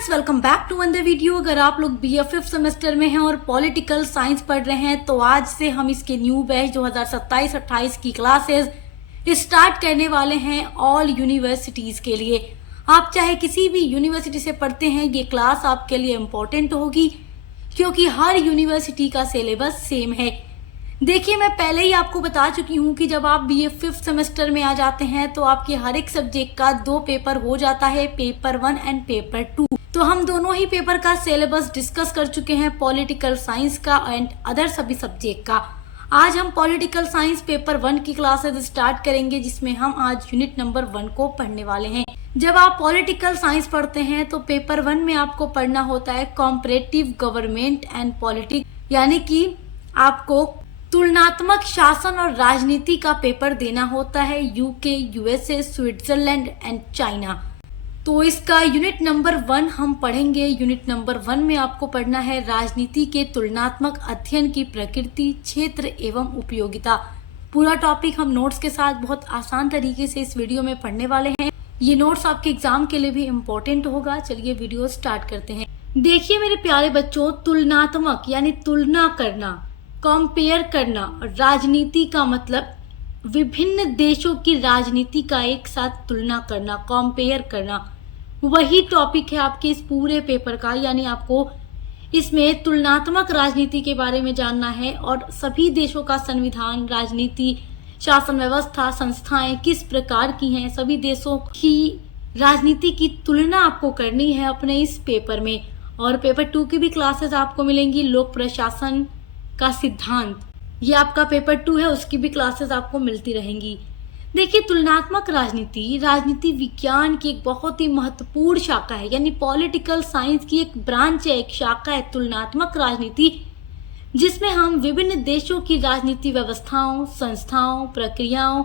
Friends, welcome back to another video. अगर आप लोग बीए फिफ्थ सेमेस्टर में हैं और पॉलिटिकल साइंस पढ़ रहे हैं तो आज से हम इसके न्यू बैच 2027-28 की क्लासेस स्टार्ट करने वाले हैं ऑल यूनिवर्सिटीज के लिए। आप चाहे किसी भी यूनिवर्सिटी से पढ़ते हैं, ये क्लास आपके लिए इम्पोर्टेंट होगी क्योंकि हर यूनिवर्सिटी का सिलेबस सेम है। देखिए, मैं पहले ही आपको बता चुकी हूँ कि जब आप बीए फिफ्थ सेमेस्टर में आ जाते हैं तो आपके हर एक सब्जेक्ट का 2 पेपर हो जाता है, पेपर 1 एंड पेपर 2। तो हम दोनों ही पेपर का सिलेबस डिस्कस कर चुके हैं, पॉलिटिकल साइंस का एंड अदर सभी सब्जेक्ट का। आज हम पॉलिटिकल साइंस पेपर 1 की क्लासेस स्टार्ट करेंगे, जिसमें हम आज यूनिट नंबर 1 को पढ़ने वाले हैं। जब आप पॉलिटिकल साइंस पढ़ते हैं तो पेपर 1 में आपको पढ़ना होता है कॉम्परेटिव गवर्नमेंट एंड पॉलिटिक्स, यानी कि आपको तुलनात्मक शासन और राजनीति का पेपर देना होता है UK, USA, Switzerland and China. तो इसका यूनिट नंबर 1 हम पढ़ेंगे। यूनिट नंबर 1 में आपको पढ़ना है राजनीति के तुलनात्मक अध्ययन की प्रकृति, क्षेत्र एवं उपयोगिता। पूरा टॉपिक हम नोट्स के साथ बहुत आसान तरीके से इस वीडियो में पढ़ने वाले हैं। ये नोट्स आपके एग्जाम के लिए भी इम्पोर्टेंट होगा। चलिए वीडियो स्टार्ट करते हैं। देखिए मेरे प्यारे बच्चों, तुलनात्मक यानी तुलना करना, कंपेयर करना। राजनीति का मतलब विभिन्न देशों की राजनीति का एक साथ तुलना करना, कंपेयर करना। वही टॉपिक है आपके इस पूरे पेपर का, यानी आपको इसमें तुलनात्मक राजनीति के बारे में जानना है और सभी देशों का संविधान, राजनीति, शासन व्यवस्था, संस्थाएं किस प्रकार की हैं, सभी देशों की राजनीति की तुलना आपको करनी है अपने इस पेपर में। और पेपर 2 की भी क्लासेस आपको मिलेंगी, लोक प्रशासन का सिद्धांत, ये आपका पेपर 2 है, उसकी भी क्लासेस आपको मिलती रहेंगी। देखिए, तुलनात्मक राजनीति राजनीति विज्ञान की एक बहुत ही महत्वपूर्ण शाखा है, यानी पॉलिटिकल साइंस की एक ब्रांच है, एक शाखा है तुलनात्मक राजनीति, जिसमें हम विभिन्न देशों की राजनीति व्यवस्थाओं, संस्थाओं, प्रक्रियाओं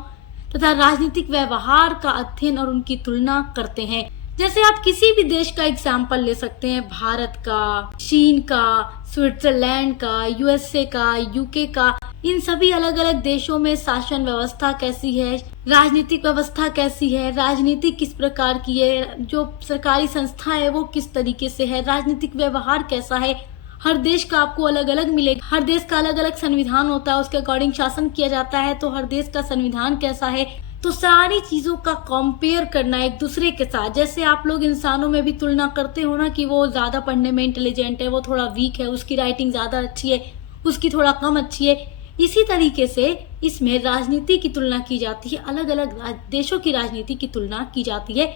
तथा राजनीतिक व्यवहार का अध्ययन और उनकी तुलना करते हैं। जैसे आप किसी भी देश का एग्जाम्पल ले सकते हैं, भारत का, चीन का, स्विट्जरलैंड का, यूएसए का, यूके का। इन सभी अलग अलग देशों में शासन व्यवस्था कैसी है, राजनीतिक व्यवस्था कैसी है, राजनीति किस प्रकार की है, जो सरकारी संस्था है वो किस तरीके से है, राजनीतिक व्यवहार कैसा है। हर देश का आपको अलग अलग मिलेगा। हर देश का अलग अलग संविधान होता है, उसके अकॉर्डिंग शासन किया जाता है। तो हर देश का संविधान कैसा है, तो सारी चीजों का कंपेयर करना एक दूसरे के साथ। जैसे आप लोग इंसानों में भी तुलना करते हो ना कि वो ज्यादा पढ़ने में इंटेलिजेंट है, वो थोड़ा वीक है, उसकी राइटिंग ज्यादा अच्छी है, उसकी थोड़ा कम अच्छी है। इसी तरीके से इसमें राजनीति की तुलना की जाती है, अलग अलग देशों की राजनीति की तुलना की जाती है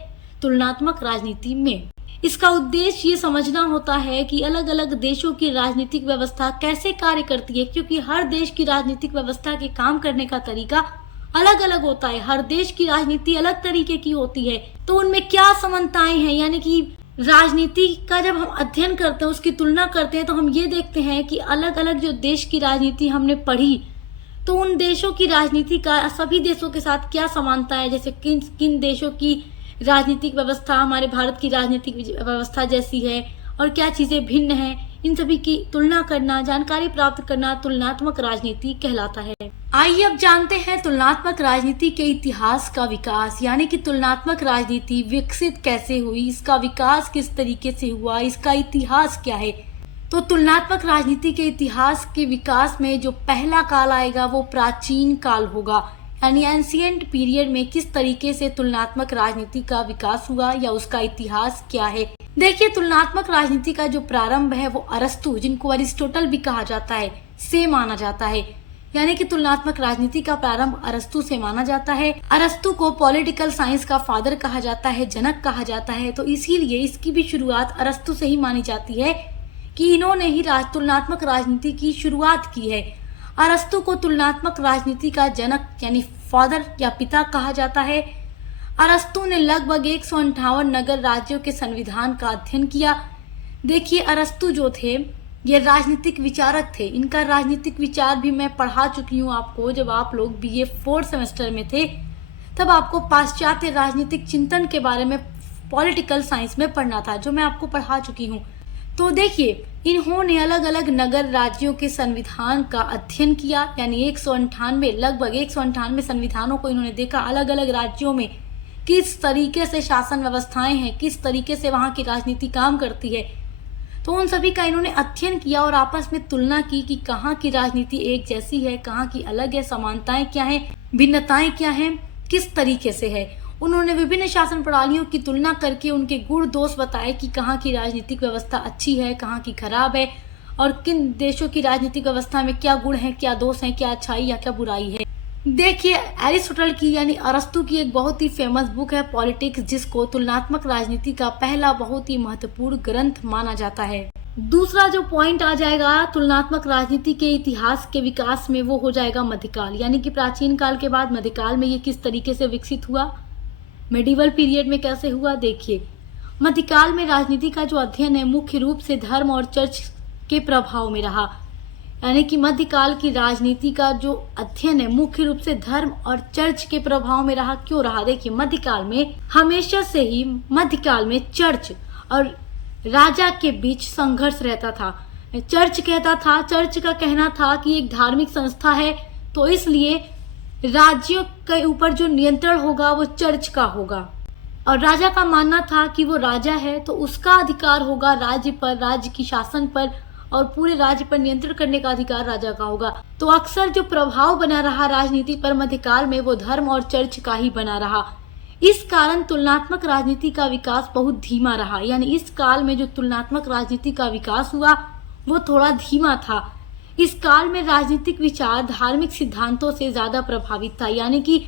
तुलनात्मक राजनीति में। इसका उद्देश्य ये समझना होता है कि अलग अलग देशों की राजनीतिक व्यवस्था कैसे कार्य करती है, क्योंकि हर देश की राजनीतिक व्यवस्था के काम करने का तरीका अलग अलग होता है। हर देश की राजनीति अलग तरीके की होती है, तो उनमें क्या समानताएं हैं, यानी कि राजनीति का जब हम अध्ययन करते हैं, उसकी तुलना करते हैं, तो हम ये देखते हैं कि अलग अलग जो देश की राजनीति हमने पढ़ी, तो उन देशों की राजनीति का सभी देशों के साथ क्या समानता है। जैसे किन किन देशों की राजनीतिक व्यवस्था हमारे भारत की राजनीतिक व्यवस्था जैसी है और क्या चीजें भिन्न हैं, इन सभी की तुलना करना, जानकारी प्राप्त करना तुलनात्मक राजनीति कहलाता है। आइए अब जानते हैं तुलनात्मक राजनीति के इतिहास का विकास, यानी कि तुलनात्मक राजनीति विकसित कैसे हुई, इसका विकास किस तरीके से हुआ, इसका इतिहास क्या है। तो तुलनात्मक राजनीति के इतिहास के विकास में जो पहला काल आएगा वो प्राचीन काल होगा, यानी एंशिएंट पीरियड में किस तरीके से तुलनात्मक राजनीति का विकास हुआ या उसका इतिहास क्या है। देखिए, तुलनात्मक राजनीति का जो प्रारंभ है वो अरस्तु, जिनको अरिस्टोटल भी कहा जाता है, से माना जाता है। यानी कि तुलनात्मक राजनीति का प्रारंभ अरस्तु से माना जाता है। अरस्तु को पॉलिटिकल साइंस का फादर कहा जाता है, जनक कहा जाता है। तो इसीलिए इसकी भी शुरुआत अरस्तु से ही मानी जाती है कि इन्होंने ही तुलनात्मक राजनीति की शुरुआत की है। अरस्तु को तुलनात्मक राजनीति का जनक यानी फादर या पिता कहा जाता है। अरस्तु ने लगभग 158 नगर राज्यों के संविधान का अध्ययन किया। देखिए, अरस्तु जो थे ये राजनीतिक विचारक थे। इनका राजनीतिक विचार भी मैं पढ़ा चुकी हूँ आपको। जब आप लोग बीए 4 सेमेस्टर में थे तब आपको पाश्चात्य राजनीतिक चिंतन के बारे में पॉलिटिकल साइंस में पढ़ना था, जो मैं आपको पढ़ा चुकी हूँ। तो देखिए, इन्होंने अलग अलग नगर राज्यों के संविधान का अध्ययन किया, यानी लगभग 198 संविधानों को इन्होंने देखा अलग अलग राज्यों में किस तरीके से शासन व्यवस्थाएं हैं, किस तरीके से वहाँ की राजनीति काम करती है, तो उन सभी का इन्होंने अध्ययन किया और आपस में तुलना की कि कहाँ की राजनीति एक जैसी है, कहाँ की अलग है, समानताएं क्या हैं, भिन्नताएं क्या हैं, किस तरीके से है। उन्होंने विभिन्न शासन प्रणालियों की तुलना करके उनके गुण दोष बताए कि कहाँ की राजनीतिक व्यवस्था अच्छी है, कहाँ की खराब है, और किन देशों की राजनीतिक व्यवस्था में क्या गुण है, क्या दोष है, क्या अच्छाई या क्या बुराई है। देखिए, एरिस्टोटल की यानी अरस्तु की एक बहुत ही फेमस बुक है पॉलिटिक्स, जिसको तुलनात्मक राजनीति का पहला बहुत ही महत्वपूर्ण ग्रंथ माना जाता है। दूसरा जो पॉइंट आ जाएगा तुलनात्मक राजनीति के इतिहास के विकास में, वो हो जाएगा मध्यकाल, यानी कि प्राचीन काल के बाद मध्यकाल में ये किस तरीके से विकसित हुआ, मेडिवल पीरियड में कैसे हुआ। देखिए, मध्यकाल में राजनीति का जो अध्ययन है मुख्य रूप से धर्म और चर्च के प्रभाव में रहा, यानी कि मध्यकाल की राजनीति का जो अध्ययन है मुख्य रूप से धर्म और चर्च के प्रभाव में रहा। क्यों रहा? देखिए, मध्यकाल में हमेशा से ही मध्यकाल में चर्च और राजा के बीच संघर्ष रहता था। चर्च का कहना था कि एक धार्मिक संस्था है, तो इसलिए राज्यों के ऊपर जो नियंत्रण होगा वो चर्च का होगा, और राजा का मानना था कि वो राजा है तो उसका अधिकार होगा राज्य पर, राज्य की शासन पर, और पूरे राज्य पर नियंत्रण करने का अधिकार राजा का होगा। तो अक्सर जो प्रभाव बना रहा राजनीति पर मध्यकाल में वो धर्म और चर्च का ही बना रहा। इस कारण तुलनात्मक राजनीति का विकास बहुत धीमा रहा, यानी इस काल में जो तुलनात्मक राजनीति का विकास हुआ वो थोड़ा धीमा था। इस काल में राजनीतिक विचार धार्मिक सिद्धांतों से ज्यादा प्रभावित था, यानी कि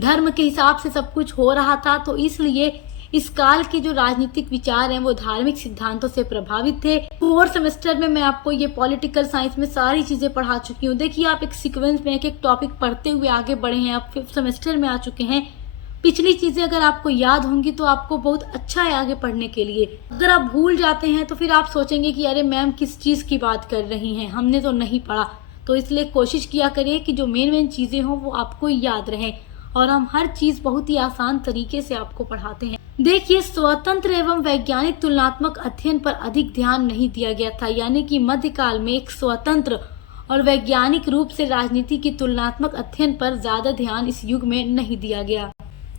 धर्म के हिसाब से सब कुछ हो रहा था, तो इसलिए इस काल के जो राजनीतिक विचार हैं वो धार्मिक सिद्धांतों से प्रभावित थे। 4th सेमेस्टर में मैं आपको ये पॉलिटिकल साइंस में सारी चीजें पढ़ा चुकी हूँ। देखिए, आप एक सीक्वेंस में एक एक टॉपिक पढ़ते हुए आगे बढ़े हैं, आप 5th सेमेस्टर में आ चुके हैं। पिछली चीजें अगर आपको याद होंगी तो आपको बहुत अच्छा है आगे पढ़ने के लिए। अगर आप भूल जाते हैं तो फिर आप सोचेंगे कि अरे मैम किस चीज की बात कर रही हैं, हमने तो नहीं पढ़ा। तो इसलिए कोशिश किया करिए कि जो मेन चीजें हों वो आपको याद रहें, और हम हर चीज बहुत ही आसान तरीके से आपको पढ़ाते हैं। देखिए, स्वतंत्र एवं वैज्ञानिक तुलनात्मक अध्ययन पर अधिक ध्यान नहीं दिया गया था, यानी कि मध्यकाल में एक स्वतंत्र और वैज्ञानिक रूप से राजनीति की तुलनात्मक अध्ययन पर ज्यादा ध्यान इस युग में नहीं दिया गया।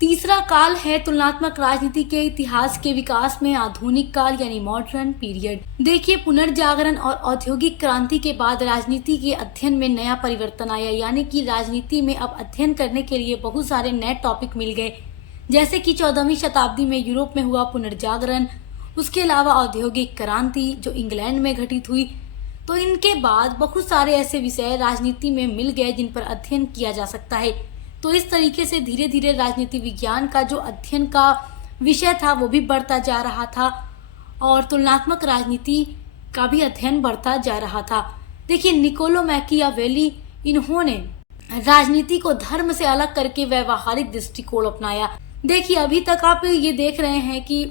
तीसरा काल है तुलनात्मक राजनीति के इतिहास के विकास में आधुनिक काल, यानी मॉडर्न पीरियड। देखिए, पुनर्जागरण और औद्योगिक क्रांति के बाद राजनीति के अध्ययन में नया परिवर्तन आया, यानी कि राजनीति में अब अध्ययन करने के लिए बहुत सारे नए टॉपिक मिल गए, जैसे कि 14वीं शताब्दी में यूरोप में हुआ पुनर्जागरण, उसके अलावा औद्योगिक क्रांति जो इंग्लैंड में घटित हुई। तो इनके बाद बहुत सारे ऐसे विषय राजनीति में मिल गए जिन पर अध्ययन किया जा सकता है। तो इस तरीके से धीरे धीरे राजनीति विज्ञान का जो अध्ययन का विषय था वो भी बढ़ता जा रहा था, और तुलनात्मक राजनीति का भी अध्ययन बढ़ता जा रहा था। देखिए, निकोलो मैकियावेली, इन्होंने राजनीति को धर्म से अलग करके व्यवहारिक दृष्टिकोण अपनाया। देखिए, अभी तक आप ये देख रहे हैं कि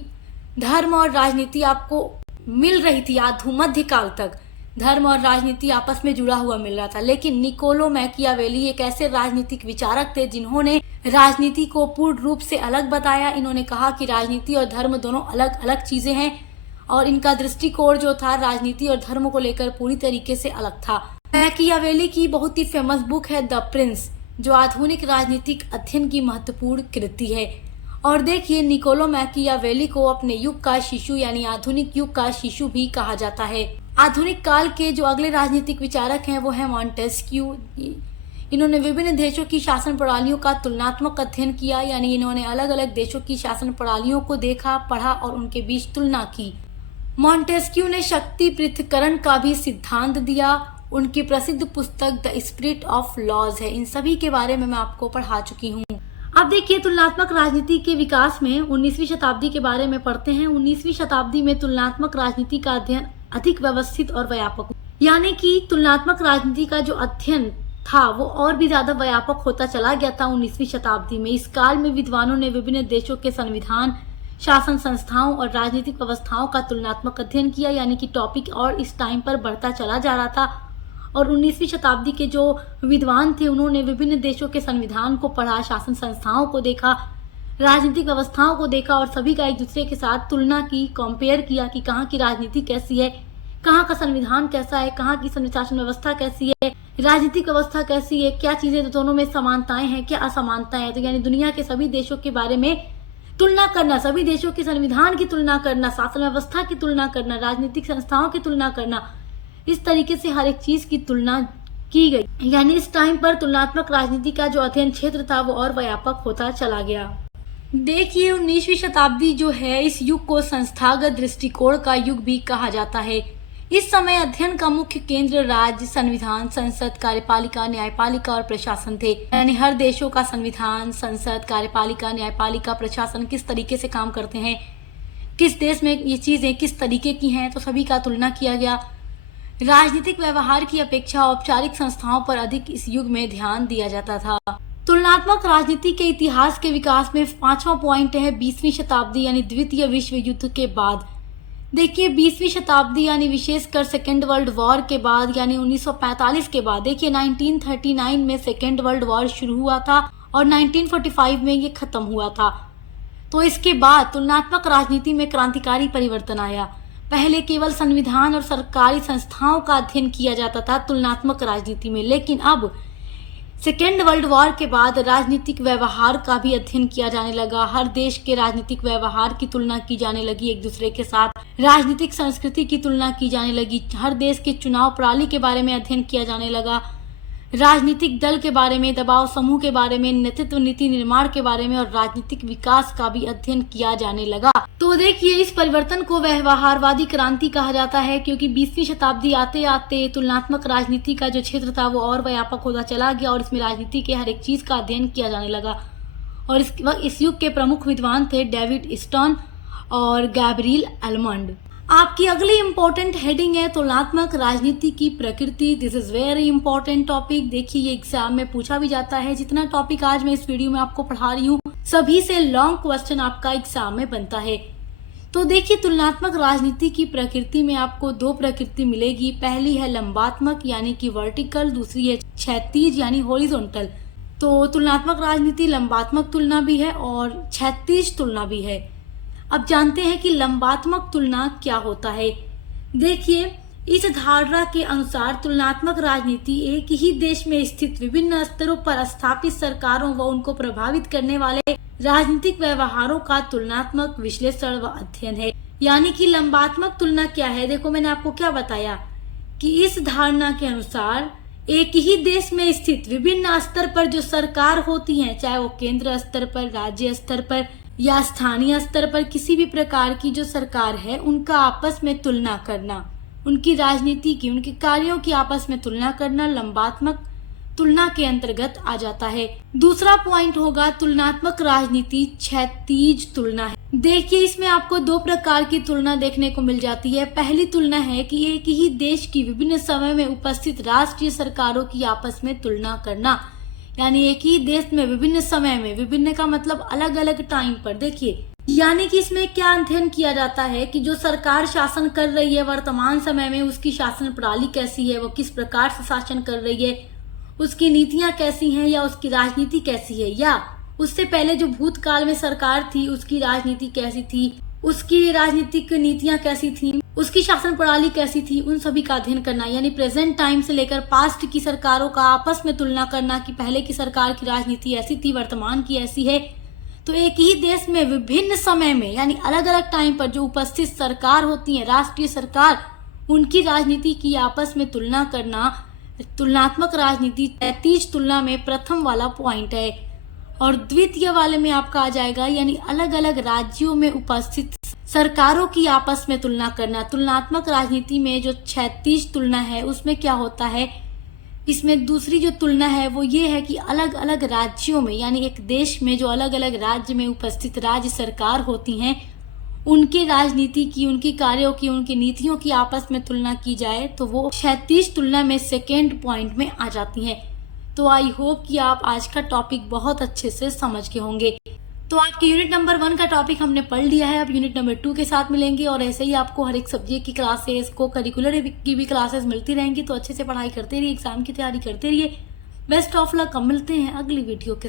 धर्म और राजनीति आपको मिल रही थी, मध्यकाल तक धर्म और राजनीति आपस में जुड़ा हुआ मिल रहा था, लेकिन निकोलो मैकियावेली एक ऐसे राजनीतिक विचारक थे जिन्होंने राजनीति को पूर्ण रूप से अलग बताया। इन्होंने कहा कि राजनीति और धर्म दोनों अलग अलग चीजें हैं, और इनका दृष्टिकोण जो था राजनीति और धर्म को लेकर पूरी तरीके से अलग था। मैकियावेली की बहुत ही फेमस बुक है द प्रिंस, जो आधुनिक राजनीतिक अध्ययन की महत्वपूर्ण कृति है। और देखिए, निकोलो मैकियावेली को अपने युग का शिशु यानी आधुनिक युग का शिशु भी कहा जाता है। आधुनिक काल के जो अगले राजनीतिक विचारक हैं वो है मॉन्टेस्क्यू। इन्होंने विभिन्न देशों की शासन प्रणालियों का तुलनात्मक अध्ययन किया, यानी इन्होंने अलग अलग देशों की शासन प्रणालियों को देखा, पढ़ा और उनके बीच तुलना की। मॉन्टेस्क्यू ने शक्ति पृथक्करण का भी सिद्धांत दिया। उनकी प्रसिद्ध पुस्तक द स्पिरिट ऑफ लॉज है। इन सभी के बारे में मैं आपको पढ़ा चुकी हूँ। अब देखिए, तुलनात्मक राजनीति के विकास में 19वीं शताब्दी के बारे में पढ़ते हैं। 19वीं शताब्दी में तुलनात्मक राजनीति का अध्ययन अधिक व्यवस्थित और व्यापक, यानी कि तुलनात्मक राजनीति का जो अध्ययन था वो और भी ज्यादा व्यापक होता चला गया था 19वीं शताब्दी में। इस काल में विद्वानों ने विभिन्न देशों के संविधान, शासन संस्थाओं और राजनीतिक व्यवस्थाओं का तुलनात्मक अध्ययन किया, यानी कि टॉपिक और इस टाइम पर बढ़ता चला जा रहा था। और 19वीं शताब्दी के जो विद्वान थे उन्होंने विभिन्न देशों के संविधान को पढ़ा, शासन संस्थाओं को देखा, राजनीतिक व्यवस्थाओं को देखा, और सभी का एक दूसरे के साथ तुलना की, कंपेयर किया कि कहाँ की राजनीति कैसी है, कहाँ का संविधान कैसा है, कहाँ की शासन व्यवस्था कैसी है, राजनीतिक व्यवस्था कैसी है, क्या चीजें दोनों में समानताएं हैं, क्या असमानताएं हैं। तो यानी दुनिया के सभी देशों के बारे में तुलना करना, सभी देशों के संविधान की तुलना करना, शासन व्यवस्था की तुलना करना, राजनीतिक संस्थाओं की तुलना करना, इस तरीके से हर एक चीज की तुलना की गई। यानी इस टाइम पर तुलनात्मक राजनीति का जो अध्ययन क्षेत्र था वो और व्यापक होता चला गया। देखिए 19वीं शताब्दी जो है, इस युग को संस्थागत दृष्टिकोण का युग भी कहा जाता है। इस समय अध्ययन का मुख्य केंद्र राज्य, संविधान, संसद, कार्यपालिका, न्यायपालिका और प्रशासन थे। यानी हर देशों का संविधान, संसद, कार्यपालिका, न्यायपालिका, प्रशासन किस तरीके से काम करते हैं, किस देश में ये चीजें किस तरीके की हैं, तो सभी का तुलना किया गया। राजनीतिक व्यवहार की अपेक्षा औपचारिक संस्थाओं पर अधिक इस युग में ध्यान दिया जाता था। तुलनात्मक राजनीति के इतिहास के विकास में 5वां पॉइंट है 20वीं शताब्दी यानी द्वितीय विश्व युद्ध के बाद। देखिए 20वीं शताब्दी यानी विशेषकर सेकेंड वर्ल्ड वॉर के बाद, यानी 1945 के बाद। देखिए 1939 में सेकेंड वर्ल्ड वॉर शुरू हुआ था और 1945 में ये खत्म हुआ था। तो इसके बाद तुलनात्मक राजनीति में क्रांतिकारी परिवर्तन आया। पहले केवल संविधान और सरकारी संस्थाओं का अध्ययन किया जाता था तुलनात्मक राजनीति में, लेकिन अब सेकेंड वर्ल्ड वॉर के बाद राजनीतिक व्यवहार का भी अध्ययन किया जाने लगा। हर देश के राजनीतिक व्यवहार की तुलना की जाने लगी एक दूसरे के साथ, राजनीतिक संस्कृति की तुलना की जाने लगी, हर देश के चुनाव प्रणाली के बारे में अध्ययन किया जाने लगा, राजनीतिक दल के बारे में, दबाव समूह के बारे में, नेतृत्व नीति निर्माण के बारे में और राजनीतिक विकास का भी अध्ययन किया जाने लगा। तो देखिए इस परिवर्तन को व्यवहारवादी क्रांति कहा जाता है, क्योंकि 20वीं शताब्दी आते आते तुलनात्मक राजनीति का जो क्षेत्र था वो और व्यापक होता चला गया और इसमें राजनीति के हर एक चीज का अध्ययन किया जाने लगा। और इस युग के प्रमुख विद्वान थे डेविड स्टोन और गैब्रियल एलमंड। आपकी अगली इंपॉर्टेंट हेडिंग है तुलनात्मक राजनीति की प्रकृति। This is very important topic. देखिए ये एग्जाम में पूछा भी जाता है। जितना टॉपिक आज मैं इस वीडियो में आपको पढ़ा रही हूँ सभी से लॉन्ग क्वेश्चन आपका एग्जाम में बनता है। तो देखिए तुलनात्मक राजनीति की प्रकृति में आपको दो प्रकृति मिलेगी। पहली है लंबात्मक यानी कि वर्टिकल, दूसरी है क्षैतिज यानी हॉरिजॉन्टल। तो तुलनात्मक राजनीति लंबात्मक तुलना भी है और क्षैतिज तुलना भी है। अब जानते हैं कि लंबात्मक तुलना क्या होता है। देखिए इस धारणा के अनुसार तुलनात्मक राजनीति एक ही देश में स्थित विभिन्न स्तरों पर स्थापित सरकारों व उनको प्रभावित करने वाले राजनीतिक व्यवहारों का तुलनात्मक विश्लेषण व अध्ययन है। यानी कि लंबात्मक तुलना क्या है। देखो मैंने आपको क्या बताया कि इस धारणा के अनुसार एक ही देश में स्थित विभिन्न स्तर पर जो सरकार होती है, चाहे वो केंद्र स्तर पर, राज्य स्तर पर या स्थानीय स्तर पर, किसी भी प्रकार की जो सरकार है उनका आपस में तुलना करना, उनकी राजनीति की, उनके कार्यों की आपस में तुलना करना लंबात्मक तुलना के अंतर्गत आ जाता है। दूसरा पॉइंट होगा तुलनात्मक राजनीति क्षैतिज तुलना है। देखिए इसमें आपको दो प्रकार की तुलना देखने को मिल जाती है। पहली तुलना है कि एक ही देश की विभिन्न समय में उपस्थित राष्ट्रीय सरकारों की आपस में तुलना करना, यानी एक ही देश में विभिन्न समय में, विभिन्न का मतलब अलग अलग टाइम पर। देखिए यानी कि इसमें क्या अध्ययन किया जाता है कि जो सरकार शासन कर रही है वर्तमान समय में, उसकी शासन प्रणाली कैसी है, वो किस प्रकार से शासन कर रही है, उसकी नीतियां कैसी हैं या उसकी राजनीति कैसी है, या उससे पहले जो भूतकाल में सरकार थी उसकी राजनीति कैसी थी, उसकी राजनीतिक नीतियां कैसी थी, उसकी शासन प्रणाली कैसी थी, उन सभी का अध्ययन करना। यानी प्रेजेंट टाइम से लेकर पास्ट की सरकारों का आपस में तुलना करना कि पहले की सरकार की राजनीति ऐसी थी, वर्तमान की ऐसी है। तो एक ही देश में विभिन्न समय में यानी अलग अलग टाइम पर जो उपस्थित सरकार होती है, राष्ट्रीय सरकार, उनकी राजनीति की आपस में तुलना करना तुलनात्मक राजनीति क्षैतिज तुलना में प्रथम वाला पॉइंट है। और द्वितीय वाले में आपका आ जाएगा यानी अलग अलग राज्यों में उपस्थित सरकारों की आपस में तुलना करना। तुलनात्मक राजनीति में जो क्षैतिज तुलना है उसमें क्या होता है, इसमें दूसरी जो तुलना है वो ये है कि अलग अलग राज्यों में यानी एक देश में जो अलग अलग राज्य में उपस्थित राज्य सरकार होती हैं उनकी राजनीति की, उनकी कार्यों की, उनकी नीतियों की आपस में तुलना की जाए तो वो क्षैतिज तुलना में सेकेंड पॉइंट में आ जाती हैं। तो आई होप कि आप आज का टॉपिक बहुत अच्छे से समझ गए होंगे। तो आपके यूनिट नंबर 1 का टॉपिक हमने पढ़ लिया है। अब यूनिट नंबर 2 के साथ मिलेंगे और ऐसे ही आपको हर एक सब्जेक्ट की क्लासेस, को करिकुलर की भी क्लासेस मिलती रहेंगी। तो अच्छे से पढ़ाई करते रहिए, एग्जाम की तैयारी करते रहिए। Best of luck. हम मिलते हैं अगली वीडियो के